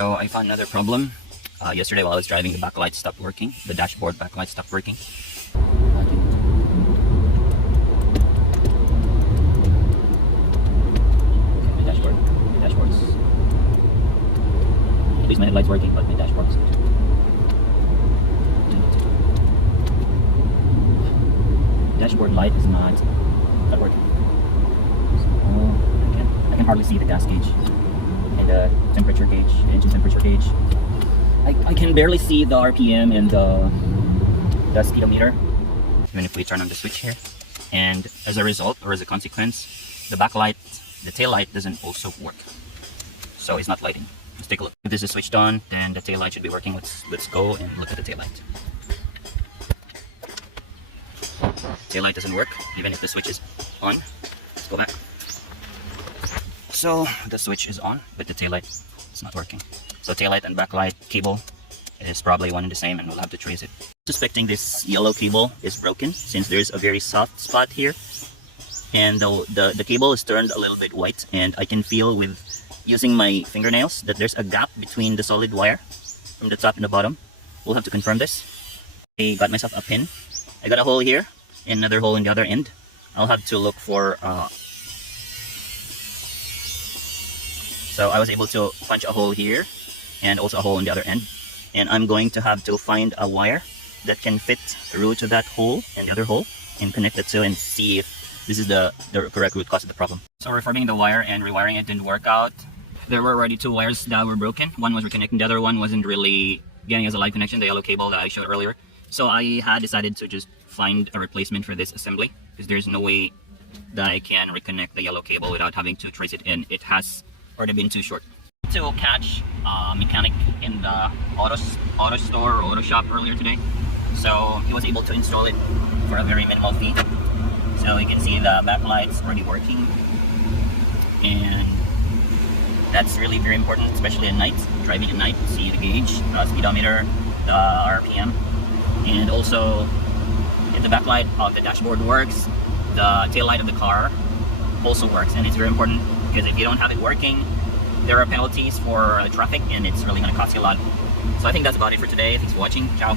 So I found another problem. Yesterday while I was driving, the backlight stopped working. The dashboard backlight stopped working. Okay, my dashboard's... At least my headlight's working, but my dashboard's... Dashboard light is not working. So I can hardly see the gas gauge and the temperature gauge, the engine temperature gauge. I can barely see the RPM and the speedometer, even if we turn on the switch here. And as a result, or as a consequence, the backlight, the tail light doesn't also work. So it's not lighting. Let's take a look. If this is switched on, then the tail light should be working. Let's go and look at the tail light. Tail light doesn't work, even if the switch is on. Let's go back. So the switch is on, but the tail light is not working. So taillight and backlight cable is probably one and the same, and we'll have to trace it. Suspecting this yellow cable is broken since there's a very soft spot here, and the cable is turned a little bit white, and I can feel with using my fingernails that there's a gap between the solid wire from the top and the bottom. We'll have to confirm this. I got myself a pin. I got a hole here and another hole in the other end. I'll have to look for so I was able to punch a hole here and also a hole in the other end, and I'm going to have to find a wire that can fit through to that hole and the other hole and connect the two and see if this is the correct root cause of the problem. So reforming the wire and rewiring it didn't work out. There were already two wires that were broken. One was reconnecting, the other one wasn't really getting as a live connection, the yellow cable that I showed earlier. So I had decided to just find a replacement for this assembly, because there's no way that I can reconnect the yellow cable without having to trace it in. It has already been too short. To catch a mechanic in the auto store or auto shop earlier today, so he was able to install it for a very minimal fee. So you can see the backlight's already working, and that's really very important, especially at night, driving at night. See the gauge, speedometer, the RPM, and also if the backlight of the dashboard works, the tail light of the car also works, and it's very important because if you don't have it working, there are penalties for traffic, and it's really going to cost you a lot. So I think that's about it for today. Thanks for watching. Ciao.